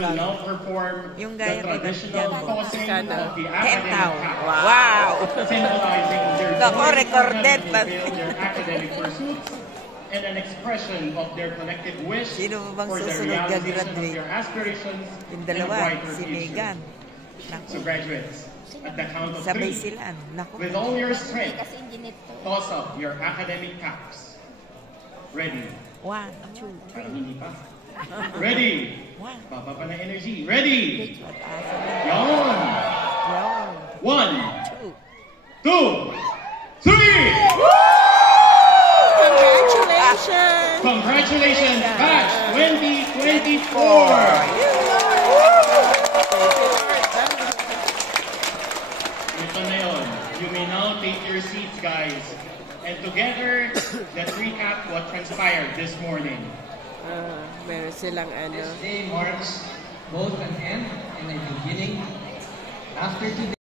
will now perform Yung the gaya traditional tossing of the academic Hentaw. caps, Wow! symbolizing their Nako, joy recorded to pa. fulfill their academic pursuits and an expression of their collective wish Sino bang for the susunod realization of gagraduate? their aspirations Yung and a dalawa, brighter si future. Megan. So graduates, at the count of Sabay 3, sila. Naku. with all your strength, toss up your academic caps. Ready? 1, 2, Parang hindi pa. Ready? 1. Baba pa na energy. Ready? Mataas na. Yon! Yan. 1, 2. 2, 3! Congratulations! Congratulations, batch 2024! Ito na yun. You may now take your seats, guys. And together, let's recap what transpired this morning. Meron silang ano. This day marks both an end and a beginning. After today,